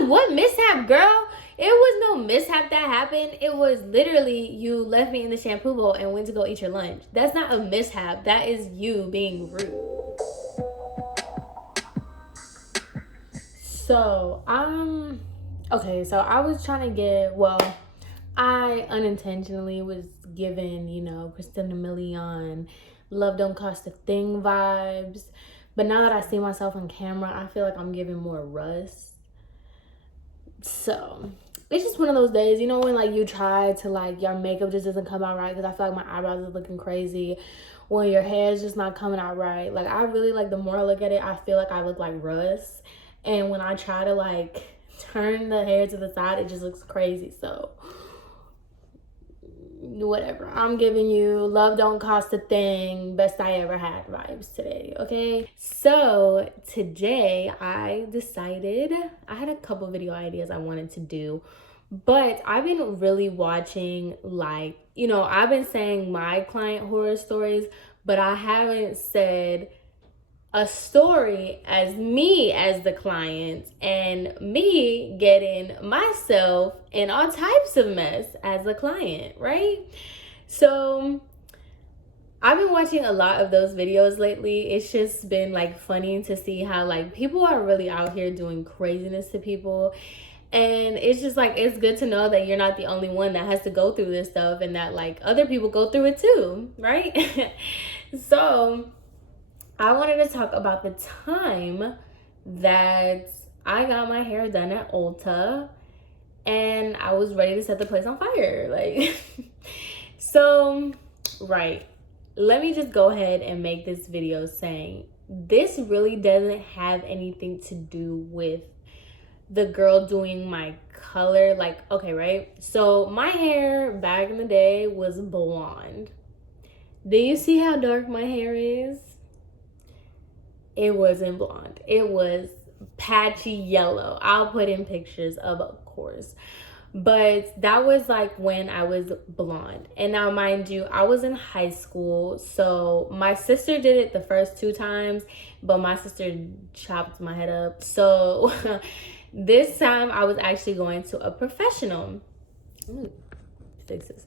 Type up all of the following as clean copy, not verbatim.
like, what mishap, girl? It was no mishap that happened. It was literally you left me in the shampoo bowl and went to go eat your lunch. That's not a mishap. That is you being rude. So, okay, so I was trying to get, well, I unintentionally was given, you know, Christina Milian, love don't cost a thing vibes. But now that I see myself on camera, I feel like I'm giving more Russ. So it's just one of those days, you know, when like you try to like your makeup just doesn't come out right, because I feel like my eyebrows are looking crazy, when your hair is just not coming out right. Like I really, like, the more I look at it, I feel like I look like Russ. And when I try to like turn the hair to the side, it just looks crazy. So whatever, I'm giving you love don't cost a thing, best I ever had vibes today. Okay, so today I decided, I had a couple video ideas I wanted to do, but I've been really watching, like, you know, I've been saying my client horror stories, but I haven't said a story as me as the client and me getting myself in all types of mess as a client, right? So I've been watching a lot of those videos lately. It's just been like funny to see how like people are really out here doing craziness to people. And it's just like, it's good to know that you're not the only one that has to go through this stuff, and that like other people go through it too, right? So I wanted to talk about the time that I got my hair done at Ulta and I was ready to set the place on fire. Like, so, right. Let me just go ahead and make this video saying this really doesn't have anything to do with the girl doing my color. Like, okay, right? So my hair back in the day was blonde. Do you see how dark my hair is? It wasn't blonde. It was patchy yellow. I'll put in pictures of course. But that was like when I was blonde. And now, mind you, I was in high school. So my sister did it the first 2 times, but my sister chopped my head up. So this time I was actually going to a professional. Fix this.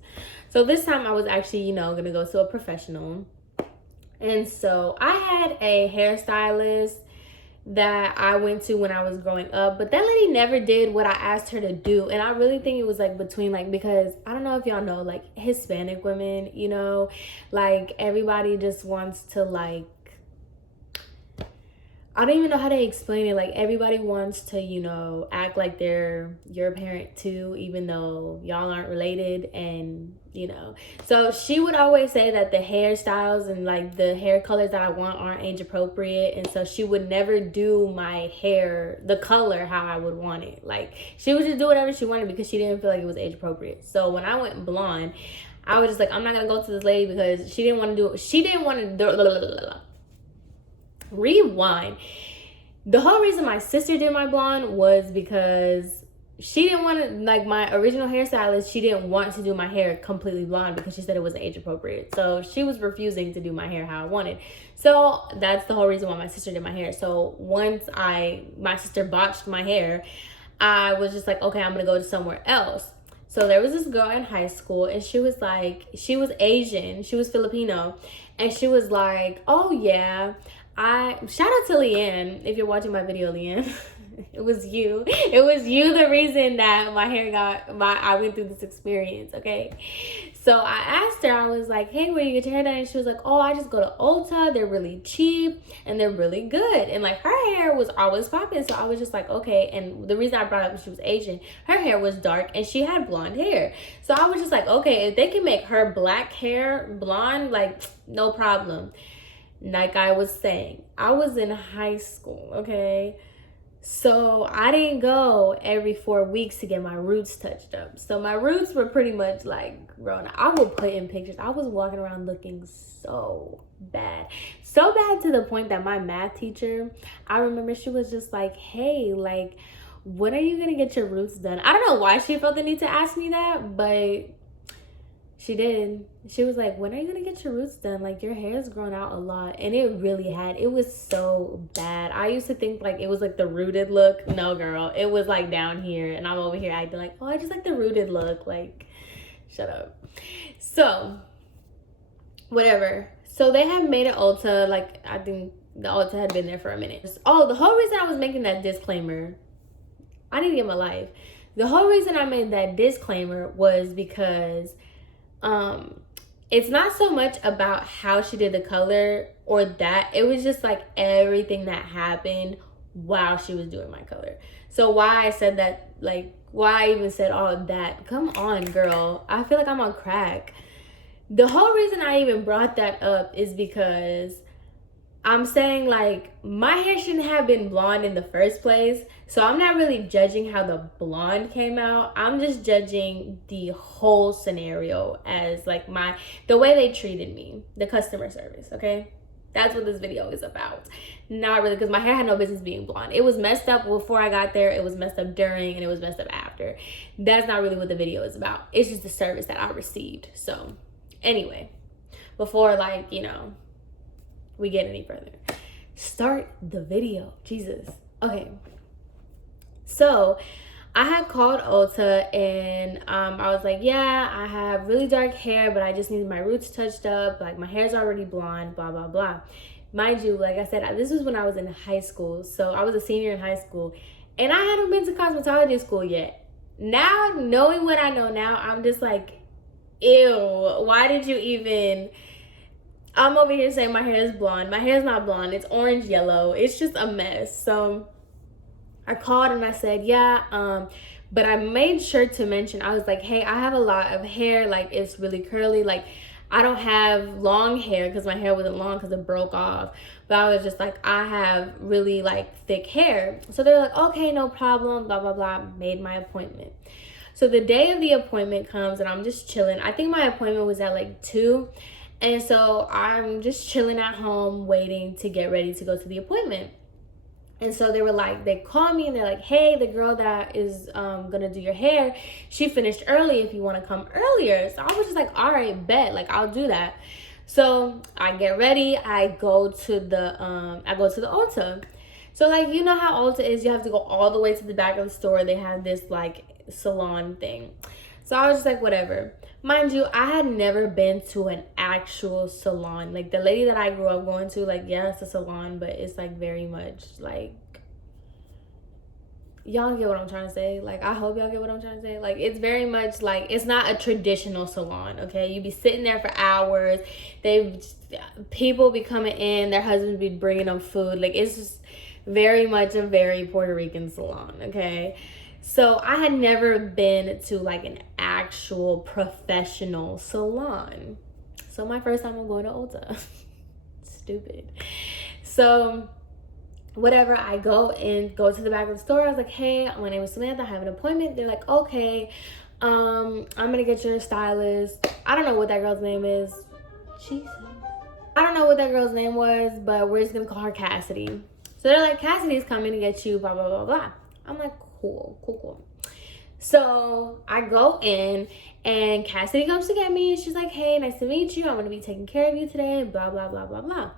So this time I was actually, you know, gonna go to a professional. And so I had a hairstylist that I went to when I was growing up, but that lady never did what I asked her to do. And I really think it was like between, like, because I don't know if y'all know, like, Hispanic women, you know, like everybody just wants to, like, I don't even know how to explain it. Like, everybody wants to, you know, act like they're your parent too, even though y'all aren't related. And, you know, so she would always say that the hairstyles and like the hair colors that I want aren't age appropriate. And so she would never do my hair, the color, how I would want it. Like, she would just do whatever she wanted because she didn't feel like it was age appropriate. So when I went blonde, I was just like, I'm not going to go to this lady because she didn't want to do it. She didn't want to do rewind. The whole reason my sister did my blonde was because she didn't want to, like, my original hairstylist, she didn't want to do my hair completely blonde because she said it wasn't age appropriate. So she was refusing to do my hair how I wanted. So that's the whole reason why my sister did my hair. So once my sister botched my hair, I was just like, okay, I'm gonna go to somewhere else. So there was this girl in high school, and she was like, she was Asian, she was Filipino, and she was like, oh yeah, shout out to Leanne, if you're watching my video, Leanne. It was you the reason that I went through this experience, okay? So I asked her, I was like, hey, where do you get your hair done? And she was like, oh, I just go to Ulta, they're really cheap and they're really good. And like, her hair was always popping, so I was just like, okay. And the reason I brought up she was Asian, her hair was dark and she had blonde hair, so I was just like, okay, if they can make her black hair blonde, like, no problem. Like I was saying, I was in high school, okay? So I didn't go every 4 weeks to get my roots touched up. So my roots were pretty much like grown. I would put in pictures. I was walking around looking so bad. So bad to the point that my math teacher, I remember she was just like, hey, like, when are you going to get your roots done? I don't know why she felt the need to ask me that, but She did. She was like, when are you gonna get your roots done? Like, your hair's grown out a lot. And it really had. It was so bad. I used to think like it was like the rooted look. No, girl. It was like down here. And I'm over here acting like, oh, I just like the rooted look. Like, shut up. So, whatever. So they have made an Ulta. Like, I think the Ulta had been there for a minute. Oh, the whole reason I was making that disclaimer, I need to get my life. The whole reason I made that disclaimer was because it's not so much about how she did the color or that. It was just like everything that happened while she was doing my color. So why I said that, like why I even said all of that, come on girl, I feel like I'm on crack. The whole reason I even brought that up is because I'm saying like my hair shouldn't have been blonde in the first place. So I'm not really judging how the blonde came out. I'm just judging the whole scenario as like the way they treated me, the customer service, okay? That's what this video is about. Not really, because my hair had no business being blonde. It was messed up before I got there, it was messed up during, and it was messed up after. That's not really what the video is about. It's just the service that I received. So anyway, before like, you know, we get any further, start the video. Jesus. Okay, so I had called Ulta and I was like, yeah, I have really dark hair, but I just need my roots touched up, like my hair's already blonde, blah blah blah. Mind you, like I said, this was when I was in high school, so I was a senior in high school and I hadn't been to cosmetology school yet. Now, knowing what I know now, I'm just like, ew, why did you even... I'm over here saying my hair is blonde. My hair is not blonde. It's orange yellow. It's just a mess. So I called and I said, yeah, but I made sure to mention, I was like, hey, I have a lot of hair. Like, it's really curly. Like, I don't have long hair because my hair wasn't long because it broke off. But I was just like, I have really like thick hair. So they're like, okay, no problem, blah, blah, blah. Made my appointment. So the day of the appointment comes and I'm just chilling. I think my appointment was at like 2. And so I'm just chilling at home waiting to get ready to go to the appointment. And so they were like, they called me and they're like, hey, the girl that is gonna do your hair, she finished early if you want to come earlier. So I was just like, all right, bet, like I'll do that. So I get ready, I go to the Ulta. So like, you know how Ulta is, you have to go all the way to the back of the store. They have this like salon thing. So I was just like, whatever. Mind you, I had never been to an actual salon. Like the lady that I grew up going to, like, yeah, it's a salon, but it's like very much like, y'all get what I'm trying to say. Like, I hope y'all get what I'm trying to say. Like, it's very much like, it's not a traditional salon, okay? You be sitting there for hours. People be coming in, their husbands be bringing them food. Like, it's just very much a very Puerto Rican salon, okay? So I had never been to like an actual professional salon. So my first time I'm going to Ulta. Stupid. So whatever, I go to the back of the store. I was like, hey, my name is Samantha, I have an appointment. They're like, okay, I'm gonna get your stylist. I don't know what that girl's name is. Jesus. I don't know what that girl's name was, but we're just gonna call her Cassidy. So they're like, Cassidy's coming to get you, blah, blah, blah, blah. I'm like, cool. So I go in and Cassidy comes to get me. She's like, hey, nice to meet you. I'm going to be taking care of you today, blah, blah, blah, blah, blah.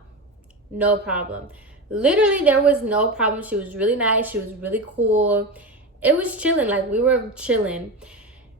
No problem. Literally, there was no problem. She was really nice. She was really cool. It was chilling. Like, we were chilling.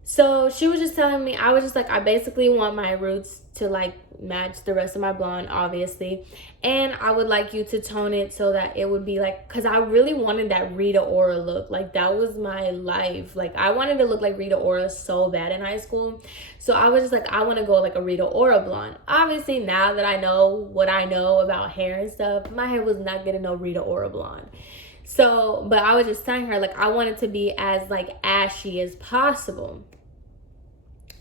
So she was just telling me, I was just like, I basically want my roots to like match the rest of my blonde, obviously. And I would like you to tone it so that it would be like, because I really wanted that Rita Ora look. Like, that was my life. Like, I wanted to look like Rita Ora so bad in high school. So I was just like, I want to go like a Rita Ora blonde. Obviously, now that I know what I know about hair and stuff, my hair was not getting no Rita Ora blonde. So, but I was just telling her, like, I want it to be as like ashy as possible.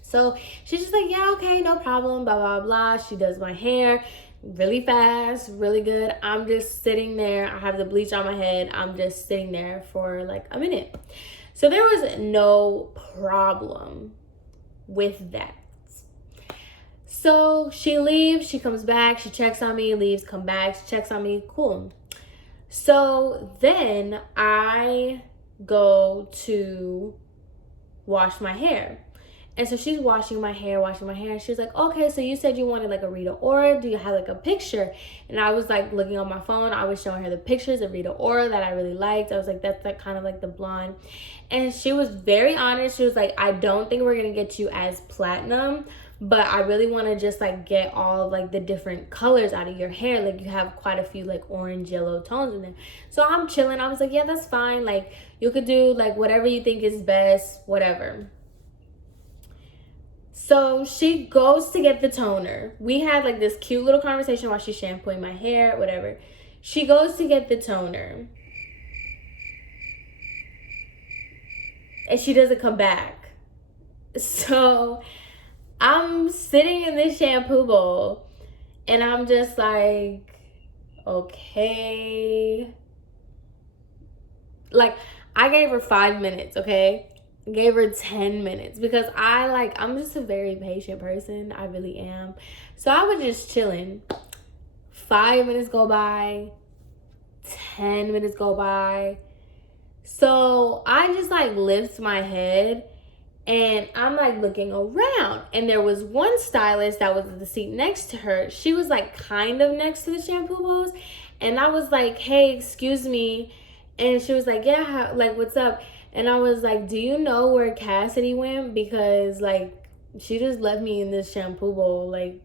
So she's just like, yeah, okay, no problem, blah, blah, blah. She does my hair really fast, really good. I'm just sitting there. I have the bleach on my head. I'm just sitting there for like a minute. So there was no problem with that. So she leaves, she comes back, she checks on me, leaves, come back, she checks on me, cool. So then I go to wash my hair. And so she's washing my hair. And she's like, okay, so you said you wanted like a Rita Ora. Do you have like a picture? And I was like looking on my phone. I was showing her the pictures of Rita Ora that I really liked. I was like, that's like kind of like the blonde. And she was very honest. She was like, I don't think we're going to get you as platinum, but I really want to just like get all of like the different colors out of your hair. Like you have quite a few like orange, yellow tones in there. So I'm chilling. I was like, yeah, that's fine. Like you could do like whatever you think is best, whatever. So she goes to get the toner. We had like this cute little conversation while she's shampooing my hair, whatever. She goes to get the toner. And she doesn't come back. So I'm sitting in this shampoo bowl and I'm just like, okay. Like I gave her 5 minutes, okay? Gave her 10 minutes because I'm just a very patient person. I really am. So I was just chilling. 5 minutes go by, 10 minutes go by. So I just like lift my head and I'm like looking around, and there was one stylist that was at the seat next to her. She was like kind of next to the shampoo bowls, and I was like, hey, excuse me. And she was like, yeah, like what's up? And I was like, do you know where Cassidy went? Because, like, she just left me in this shampoo bowl. Like,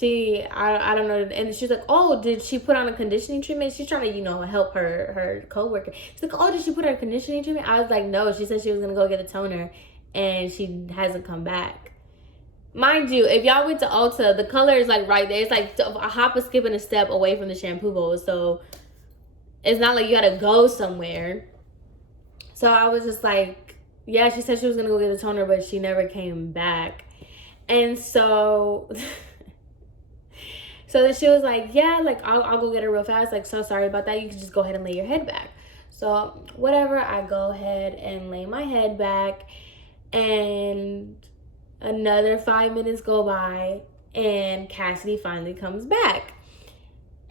I don't know. And she's like, oh, did she put on a conditioning treatment? She's trying to, help her coworker. She's like, oh, did she put on a conditioning treatment? I was like, no. She said she was going to go get a toner, and she hasn't come back. Mind you, if y'all went to Ulta, the color is, like, right there. It's like a hop, a skip, and a step away from the shampoo bowl. So, it's not like you got to go somewhere. So I was just like, yeah, she said she was going to go get a toner, but she never came back. And so, so then she was like, yeah, like, I'll go get her real fast. Like, so sorry about that. You can just go ahead and lay your head back. So whatever, I go ahead and lay my head back. And another 5 minutes go by, and Cassidy finally comes back.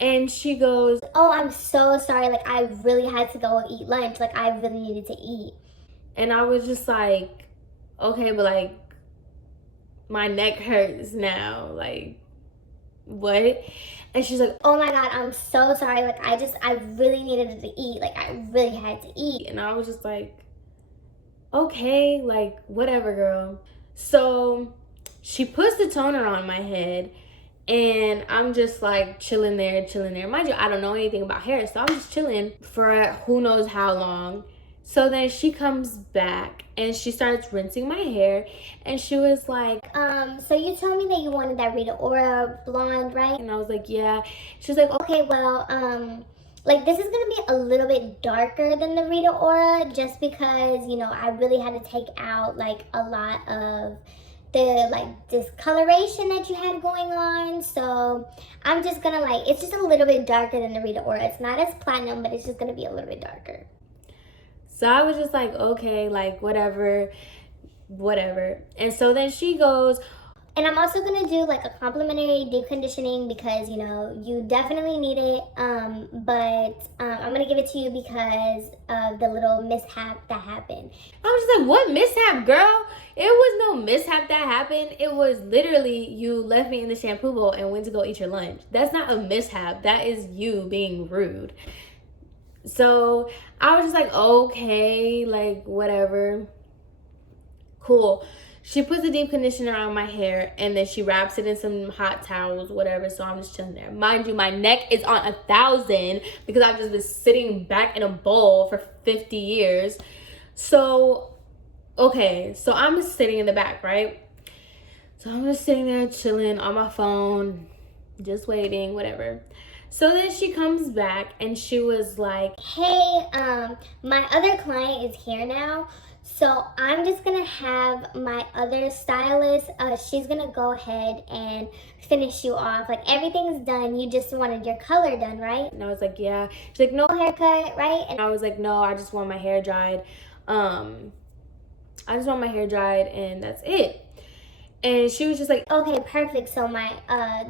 And she goes, oh, I'm so sorry. Like, I really had to go and eat lunch. Like, I really needed to eat. And I was just like, okay, but like, my neck hurts now. Like, what? And she's like, oh my God, I'm so sorry. Like, I really needed to eat. Like, I really had to eat. And I was just like, okay, like, whatever, girl. So she puts the toner on my head. And I'm just like chilling there. Mind you, I don't know anything about hair, so I'm just chilling for who knows how long. So then she comes back and she starts rinsing my hair, and she was like, so you told me that you wanted that Rita Ora blonde, right? And I was like, yeah. She was like, okay, well, like this is gonna be a little bit darker than the Rita Ora, just because, I really had to take out like a lot of the like discoloration that you had going on. So I'm just gonna it's just a little bit darker than the Rita Ora. It's not as platinum, but it's just gonna be a little bit darker. So I was just like, okay, like whatever. And so then she goes, and I'm also gonna do like a complimentary deep conditioning because you definitely need it, but I'm gonna give it to you because of the little mishap that happened. I was just like, what mishap, girl? It was no mishap that happened. It was literally you left me in the shampoo bowl and went to go eat your lunch. That's not a mishap. That is you being rude. So I was just like, okay, like whatever, cool. She puts the deep conditioner on my hair, and then she wraps it in some hot towels, whatever. So I'm just chilling there. Mind you, my neck is on 1,000 because I've just been sitting back in a bowl for 50 years. So, okay. So I'm just sitting in the back, right? So I'm just sitting there chilling on my phone, just waiting, whatever. So then she comes back, and she was like, hey, my other client is here now. So I'm just gonna have my other stylist, she's gonna go ahead and finish you off. Like everything's done, you just wanted your color done, right? And I was like, yeah. She's like, no haircut, right? And I was like, no, I just want my hair dried. I just want my hair dried, and that's it. And she was just like, okay, perfect. So my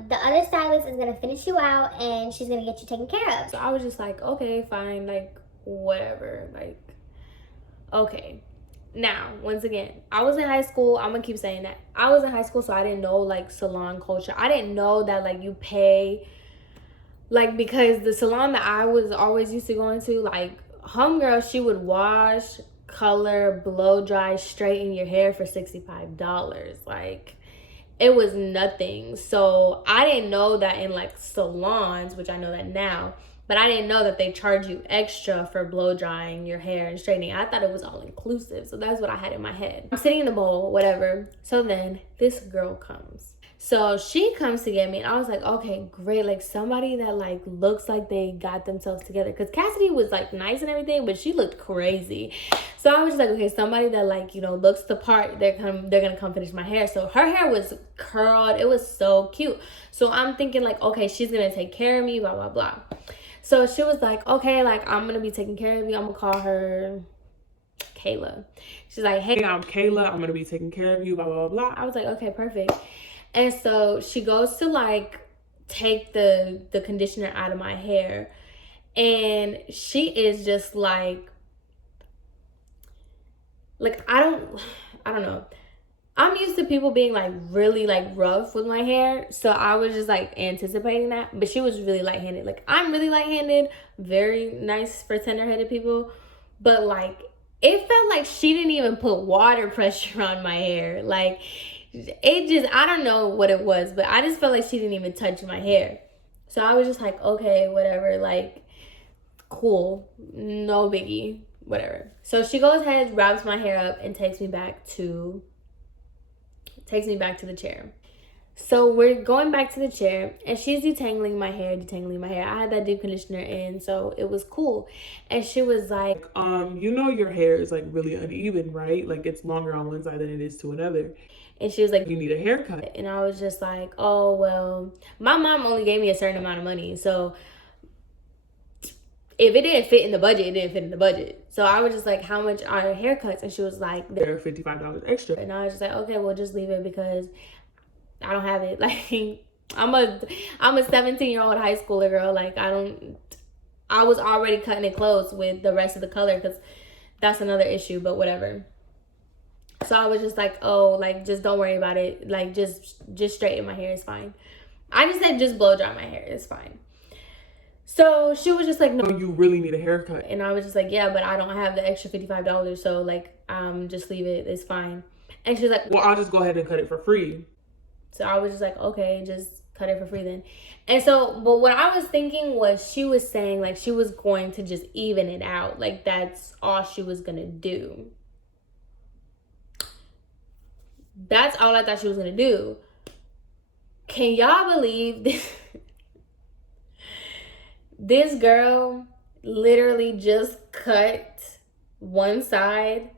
the other stylist is gonna finish you out, and she's gonna get you taken care of. So I was just like, okay, fine, like whatever, like okay. Now, once again, I was in high school. I'm gonna keep saying that. I was in high school, so I didn't know like salon culture. I didn't know that like you pay, like, because the salon that I was always used to going to, like, homegirl, she would wash, color, blow dry, straighten your hair for $65. Like, it was nothing. So I didn't know that in like salons, which I know that now, but I didn't know that they charge you extra for blow drying your hair and straightening. I thought it was all inclusive. So that's what I had in my head. I'm sitting in the bowl, whatever. So then this girl comes. So she comes to get me, and I was like, okay, great. Like, somebody that like looks like they got themselves together. Because Cassidy was like nice and everything, but she looked crazy. So I was just like, okay, somebody that like, you know, looks the part. They're gonna come finish my hair. So her hair was curled. It was so cute. So I'm thinking like, okay, she's gonna take care of me, blah blah blah. So she was like, okay, like, I'm gonna be taking care of you. I'm gonna call her Kayla. She's like, hey, I'm Kayla. I'm gonna be taking care of you, blah blah blah. I was like, okay, perfect. And so she goes to like take the conditioner out of my hair, and she is just like I don't know. I'm used to people being like really like rough with my hair, so I was just like anticipating that. But she was really light-handed. Like, I'm really light-handed, very nice for tender-headed people, but like it felt like she didn't even put water pressure on my hair. Like, it just, I don't know what it was, but I just felt like she didn't even touch my hair. So I was just like, okay, whatever, like, cool, no biggie, whatever. So she goes ahead, wraps my hair up, and takes me back to the chair. So we're going back to the chair, and she's detangling my hair. I had that deep conditioner in, so it was cool. And she was like, you know your hair is like really uneven, right? Like, it's longer on one side than it is to another. And she was like, you need a haircut. And I was just like, oh, well, my mom only gave me a certain amount of money. So if it didn't fit in the budget, it didn't fit in the budget. So I was just like, how much are haircuts? And she was like, they're $55 extra. And I was just like, okay, well, just leave it because I don't have it. Like, I'm a 17-year-old high schooler girl. Like, I was already cutting it close with the rest of the color because that's another issue, but whatever. So I was just like, oh, like, just don't worry about it. Like, just straighten my hair. It's fine. I just said just blow dry my hair. It's fine. So she was just like, no, you really need a haircut. And I was just like, yeah, but I don't have the extra $55. So, like, just leave it. It's fine. And she was like, well, I'll just go ahead and cut it for free. So I was just like, okay, just cut it for free then. And so, but what I was thinking was she was saying, like, she was going to just even it out. Like, that's all she was going to do. That's all I thought she was going to do. Can y'all believe this? This girl literally just cut one side.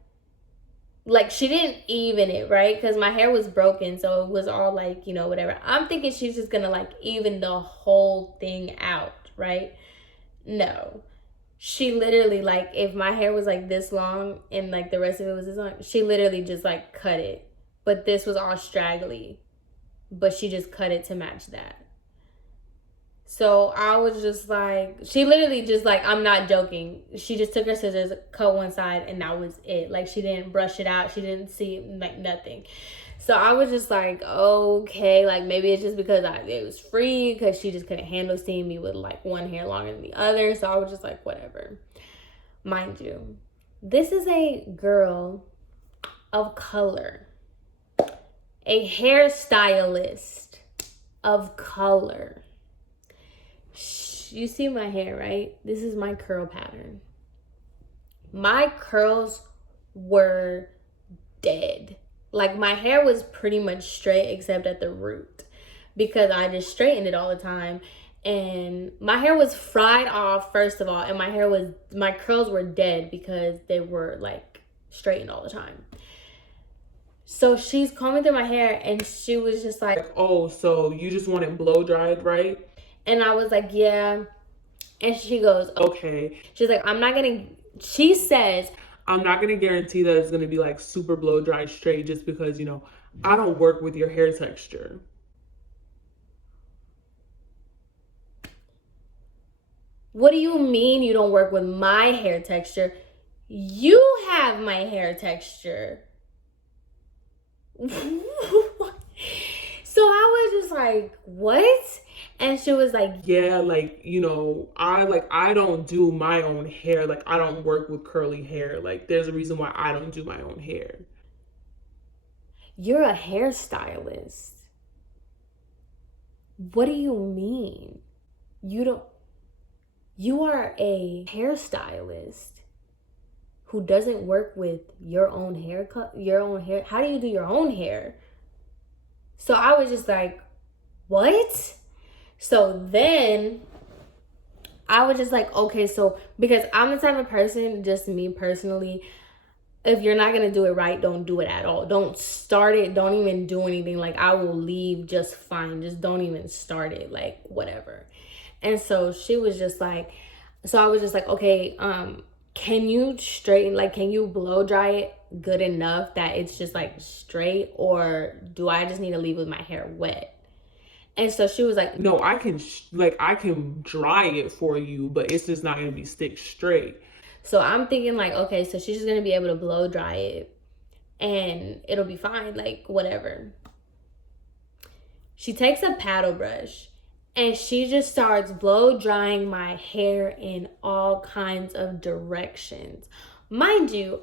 Like, she didn't even it, right? Because my hair was broken, so it was all like, you know, whatever. I'm thinking she's just going to, like, even the whole thing out, right? No. She literally, like, if my hair was, like, this long and, like, the rest of it was this long, she literally just, like, cut it. But this was all straggly. But she just cut it to match that. So I was just like, she literally just like, I'm not joking. She just took her scissors, cut one side, and that was it. Like, she didn't brush it out. She didn't see, like, nothing. So I was just like, okay, like, maybe it's just because it was free, because she just couldn't handle seeing me with, like, one hair longer than the other. So I was just like, whatever. Mind you, this is a girl of color. A hairstylist of color. You see my hair, right? This is my curl pattern. My curls were dead. Like, my hair was pretty much straight except at the root because I just straightened it all the time. And my hair was fried off, first of all, and my curls were dead because they were, like, straightened all the time. So she's combing through my hair, and she was just like, oh, so you just want it blow dried, right? And I was like, yeah. And she goes, okay. She's like, she says, I'm not going to guarantee that it's going to be like super blow dry straight just because, you know, I don't work with your hair texture. What do you mean you don't work with my hair texture? You have my hair texture. So I was just like, what? And she was like, yeah, like, you know, I don't do my own hair. Like, I don't work with curly hair. Like, there's a reason why I don't do my own hair. you're a hairstylist. What do you mean? You are a hairstylist who doesn't work with your own haircut, your own hair. How do you do your own hair? So I was just like, what? So then I was just like, okay, so because I'm the type of person, just me personally, if you're not gonna do it right, don't do it at all. Don't start it. Don't even do anything. Like, I will leave just fine. Just don't even start it. Like, whatever. And so she was just like, so I was just like, okay, can you straighten, like, can you blow dry it good enough that it's just like straight, or do I just need to leave with my hair wet? And so she was like, No, I can dry it for you, but it's just not gonna be stick straight. so I'm thinking like, okay, so she's just gonna be able to blow dry it and it'll be fine, like, whatever. She takes a paddle brush and she just starts blow drying my hair in all kinds of directions. Mind you,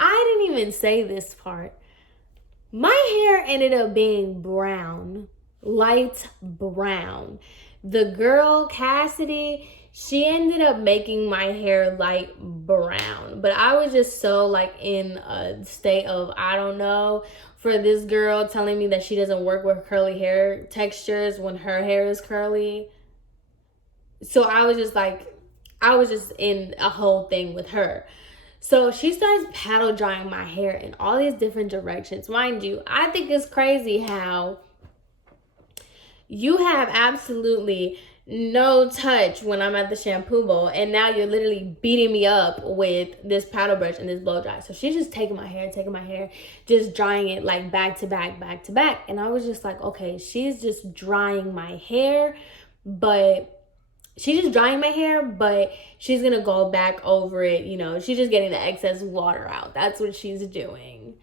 I didn't even say this part. My hair ended up being brown, light brown. The girl, Cassidy, she ended up making my hair light brown. But I was just so like in a state of, I don't know, for this girl telling me that she doesn't work with curly hair textures when her hair is curly. So I was just like, I was just in a whole thing with her. So she starts paddle drying my hair in all these different directions. Mind you, I think it's crazy how you have absolutely no touch when I'm at the shampoo bowl, and now you're literally beating me up with this paddle brush and this blow dry. So she's just taking my hair, just drying it like back to back, back to back. And I was just like, okay, she's just drying my hair, but she's gonna go back over it, you know, she's just getting the excess water out. That's what she's doing.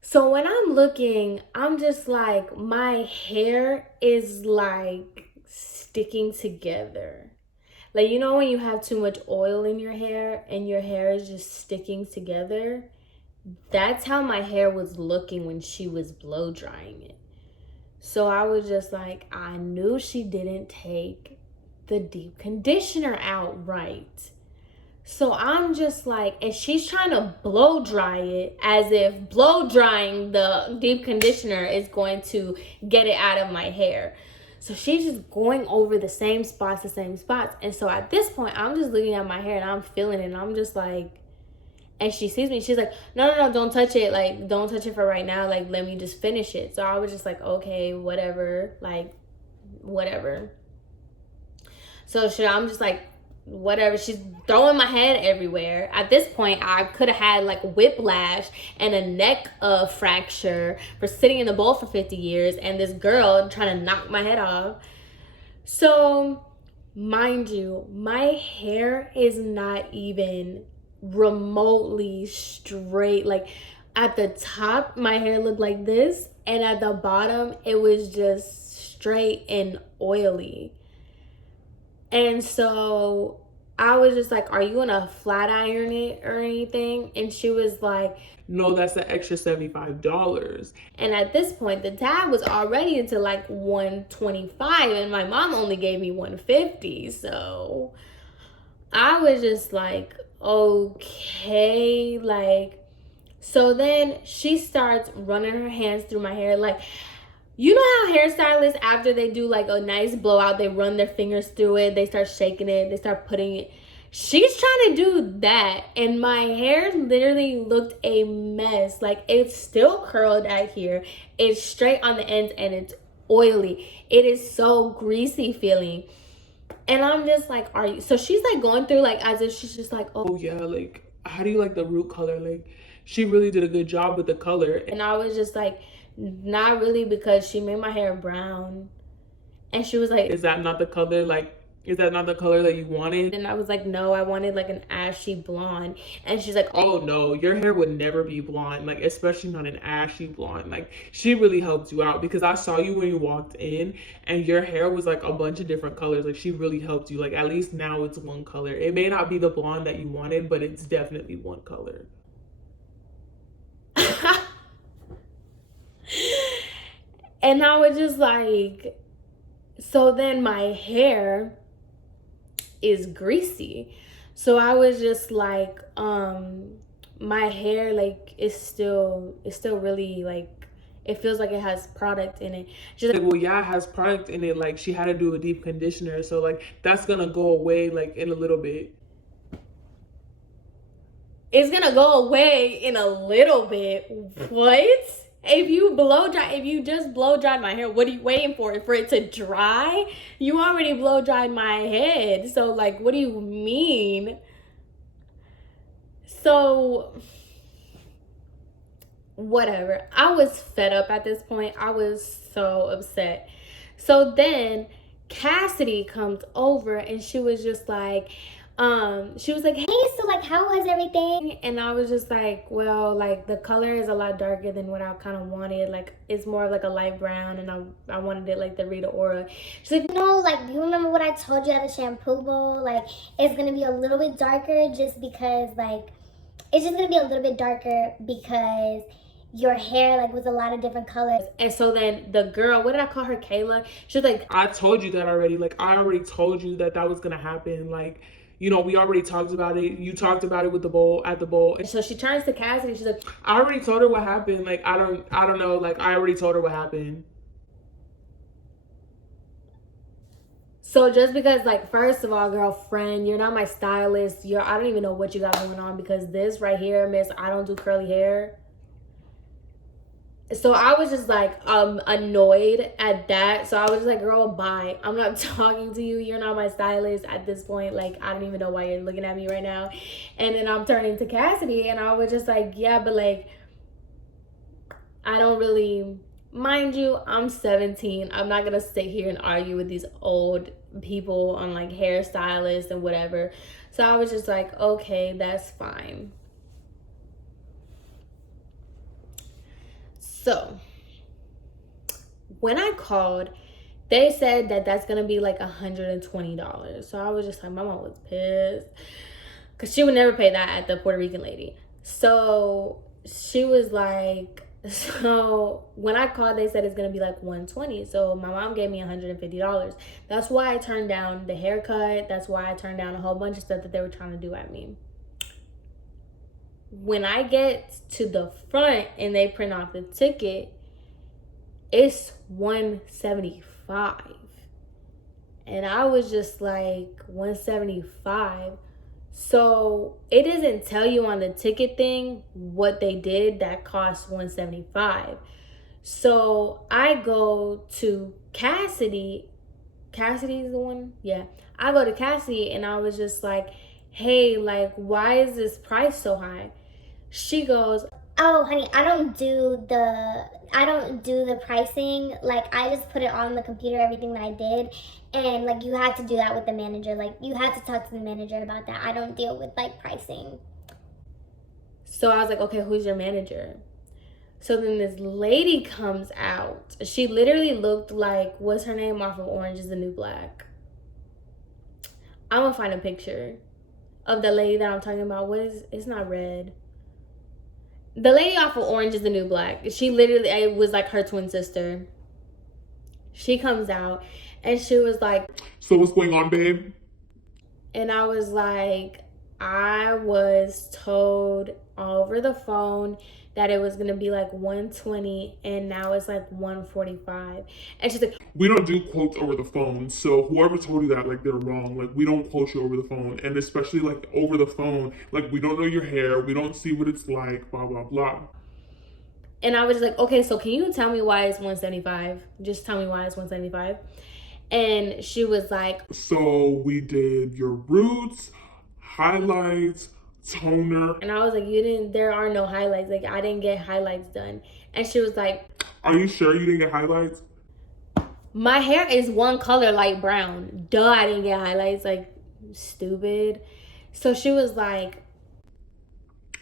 So when I'm looking, I'm just like, my hair is like sticking together. Like, you know when you have too much oil in your hair and your hair is just sticking together? That's how my hair was looking when she was blow drying it. So I was just like, I knew she didn't take the deep conditioner out right. So I'm just like, and she's trying to blow dry it as if blow drying the deep conditioner is going to get it out of my hair. So she's just going over the same spots. And so at this point, I'm just looking at my hair and I'm feeling it. And I'm just like, and she sees me. She's like, no, don't touch it. Like, don't touch it for right now. Like, let me just finish it. So I was just like, okay, whatever. Like, whatever. So I'm just like, whatever. She's throwing my head everywhere. At this point, I could have had like whiplash and a neck fracture for sitting in the bowl for 50 years and this girl trying to knock my head off. So mind you, my hair is not even remotely straight. Like, at the top, my hair looked like this, and at the bottom, it was just straight and oily. And so I was just like, are you gonna flat iron it or anything? And she was like, no, that's an extra $75. And at this point, the tab was already into like $125, and my mom only gave me $150. So I was just like, okay, like, so then she starts running her hands through my hair. Like, you know how hairstylists, after they do like a nice blowout, they run their fingers through it, they start shaking it, they start putting it. She's trying to do that, and my hair literally looked a mess. Like, it's still curled out here, it's straight on the ends, and it's oily. It is so greasy feeling. And I'm just like, are you? So she's like going through, like, as if she's just like, Oh yeah, like, how do you like the root color? Like, she really did a good job with the color. and I was just like, not really, because she made my hair brown. And she was like, Is that not the color? Like, Is that not the color that you wanted? And I was like, no, I wanted like an ashy blonde. And she's like, oh no, your hair would never be blonde, like especially not an ashy blonde. Like she really helped you out because I saw you when you walked in and your hair was like a bunch of different colors. Like she really helped you. Like at least now it's one color. It may not be the blonde that you wanted, but it's definitely one color. and I was just like, so then my hair is greasy. So I was just like, my hair like is still really like, it feels like it has product in it. She's like, well, yeah, it has product in it. Like she had to do a deep conditioner. So like that's gonna go away like in a little bit. It's gonna go away in a little bit. What? If you just blow dry my hair, what are you waiting for? For it to dry? You already blow dried my head. So like, what do you mean? So whatever. I was fed up at this point. I was so upset. So then Cassidy comes over and she was just like, she was like, Hey, so like how was everything? and I was just like, well, like the color is a lot darker than what I kind of wanted. Like it's more of like a light brown, and I wanted it like the Rita Ora. She's like, No, like you remember what I told you at the shampoo bowl? Like it's gonna be a little bit darker just because like it's just gonna be a little bit darker because your hair like was a lot of different colors. and so then the girl, what did I call her, Kayla? She was like, I told you that already. Like I already told you that that was gonna happen. Like, you know, we already talked about it. You talked about it with the bowl at the bowl. so she turns to Cassidy. She's like, I already told her what happened. Like I don't know. Like I already told her what happened. so just because, like, first of all, girlfriend, you're not my stylist. I don't even know what you got going on, because this right here, miss, I don't do curly hair. So I was just like annoyed at that. So I was just like, girl, bye. I'm not talking to you. You're not my stylist at this point. Like, I don't even know why you're looking at me right now. And then I'm turning to Cassidy and I was just like, yeah, but like, I don't really, mind you, I'm 17. I'm not gonna sit here and argue with these old people on like hairstylists and whatever. So I was just like, okay, that's fine. So when I called, they said that that's gonna be like $120. So I was just like, my mom was pissed because she would never pay that at the Puerto Rican lady. So she was like, so when I called, they said it's gonna be like $120. So my mom gave me $150. That's why I turned down the haircut. That's why I turned down a whole bunch of stuff that they were trying to do at me. When I get to the front and they print off the ticket, it's $175. And I was just like, $175? So it doesn't tell you on the ticket thing what they did that cost $175. So I go to Cassidy. Cassidy's the one? Yeah. I go to Cassidy and I was just like, hey, like, why is this price so high? She goes, oh honey, I don't do the pricing. Like I just put it on the computer, everything that I did, and like you have to do that with the manager. Like you have to talk to the manager about that. I don't deal with like pricing. So I was like, okay, who's your manager? So then this lady comes out. She literally looked like, what's her name off of Orange is the New Black? I'm gonna find a picture of the lady that I'm talking about. It's not red. The lady off of Orange is the New Black. She literally, it was like her twin sister. She comes out and she was like, so what's going on, babe? And I was like, I was told over the phone that it was gonna be like $120 and now it's like $145. And she's like, we don't do quotes over the phone, so whoever told you that, like, they're wrong. Like, we don't quote you over the phone, and especially like over the phone, like, we don't know your hair, we don't see what it's like, blah blah blah. And I was just like, okay, so can you tell me why it's $175? Just tell me why it's $175. And she was like, so we did your roots, highlights, toner. And I was like, there are no highlights. Like, I didn't get highlights done. And she was like, are you sure you didn't get highlights? My hair is one color, light brown. Duh, I didn't get highlights. Like, stupid. So she was like,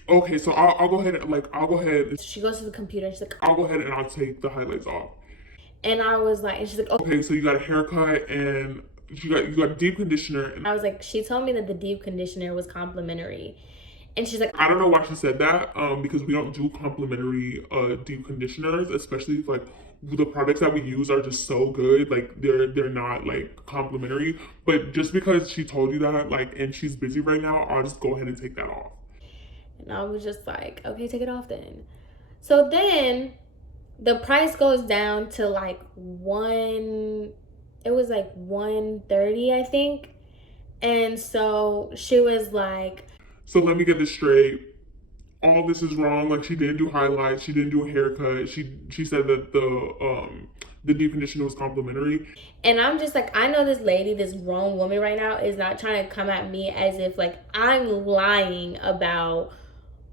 Okay, so I'll go ahead and she goes to the computer and she's like, I'll go ahead and I'll take the highlights off. and I was like, and she's like, okay. Okay, so you got a haircut and you got deep conditioner. And I was like, she told me that the deep conditioner was complimentary. And she's like, I don't know why she said that, because we don't do complimentary deep conditioners, especially if like the products that we use are just so good, like they're not like complimentary. But just because she told you that, like, and she's busy right now, I'll just go ahead and take that off. and I was just like, okay, take it off then. So then the price goes down to like it was like $130, I think. And so she was like, So let me get this straight. All this is wrong. Like, she didn't do highlights, she didn't do a haircut. She said that the deep conditioner was complimentary. and I'm just like, I know this lady, this grown woman right now is not trying to come at me as if like I'm lying about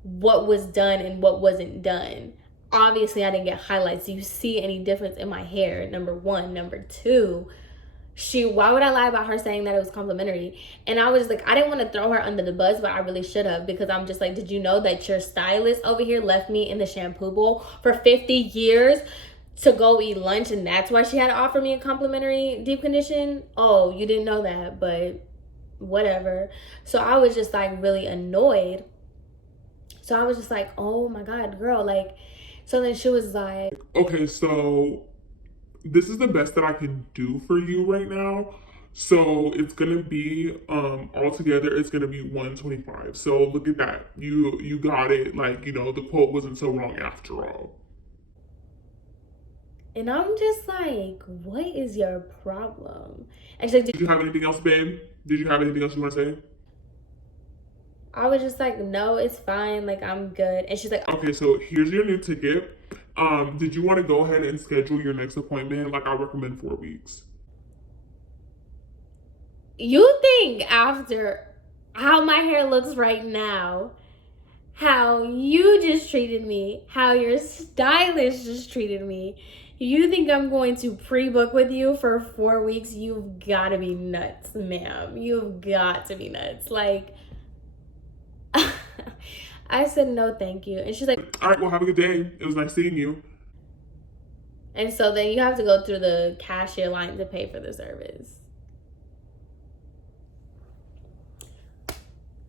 what was done and what wasn't done. Obviously, I didn't get highlights. Do you see any difference in my hair? Number one. Number two, why would I lie about her saying that it was complimentary? And I was like, I didn't want to throw her under the bus, but I really should have, because I'm just like, did you know that your stylist over here left me in the shampoo bowl for 50 years to go eat lunch, and that's why she had to offer me a complimentary deep condition? Oh, you didn't know that, but whatever. So I was just like really annoyed. So I was just like, oh my God, girl, like, so then she was like, Okay, so this is the best that I can do for you right now. So it's gonna be altogether it's gonna be 125. So look at that. You got it. Like, you know, the quote wasn't so wrong after all. and I'm just like, what is your problem? And she's like, Did you have anything else, babe? Did you have anything else you want to say? I was just like, no, it's fine. Like, I'm good. And she's like, Okay, so here's your new ticket. Did you want to go ahead and schedule your next appointment? Like, I recommend 4 weeks. you think after how my hair looks right now, how you just treated me, how your stylist just treated me, you think I'm going to pre-book with you for 4 weeks? You've got to be nuts, ma'am. You've got to be nuts. Like, I said, no, thank you. And she's like, All right, well, have a good day. It was nice seeing you. and so then you have to go through the cashier line to pay for the service.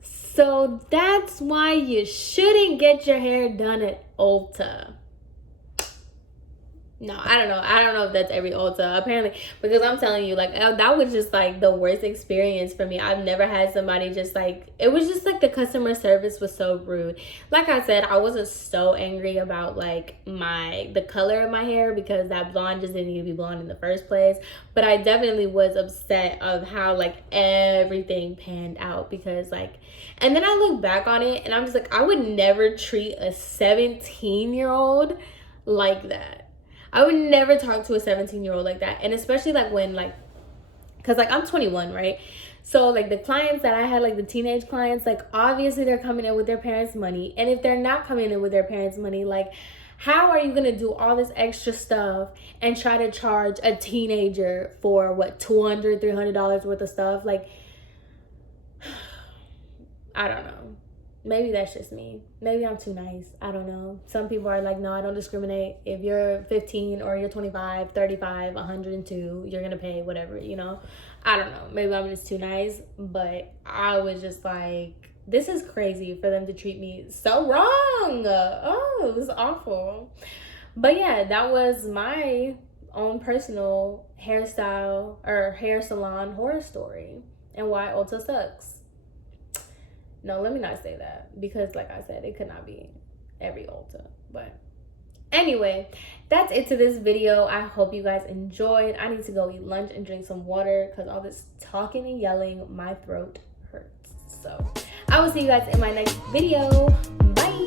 So that's why you shouldn't get your hair done at Ulta. No, I don't know. I don't know if that's every Ulta, apparently, because I'm telling you, like, that was just like the worst experience for me. I've never had somebody just like, it was just like the customer service was so rude. Like I said, I wasn't so angry about like the color of my hair, because that blonde just didn't need to be blonde in the first place. But I definitely was upset of how like everything panned out, because like, and then I look back on it and I'm just like, I would never treat a 17-year-old like that. I would never talk to a 17-year-old like that. And especially like when like, because like I'm 21, right? So like the clients that I had, like the teenage clients, like obviously they're coming in with their parents' money. And if they're not coming in with their parents' money, like how are you going to do all this extra stuff and try to charge a teenager for what, $200, $300 worth of stuff? Like, I don't know. Maybe that's just me. Maybe I'm too nice. I don't know. Some people are like, no, I don't discriminate. If you're 15 or you're 25, 35, 102, you're going to pay whatever, you know? I don't know. Maybe I'm just too nice. But I was just like, this is crazy for them to treat me so wrong. Oh, it was awful. But yeah, that was my own personal hairstyle or hair salon horror story, and why Ulta sucks. No, let me not say that, because like I said, it could not be every Ulta. But anyway, that's it to this video. I hope you guys enjoyed. I need to go eat lunch and drink some water, because all this talking and yelling, my throat hurts. So I will see you guys in my next video. Bye.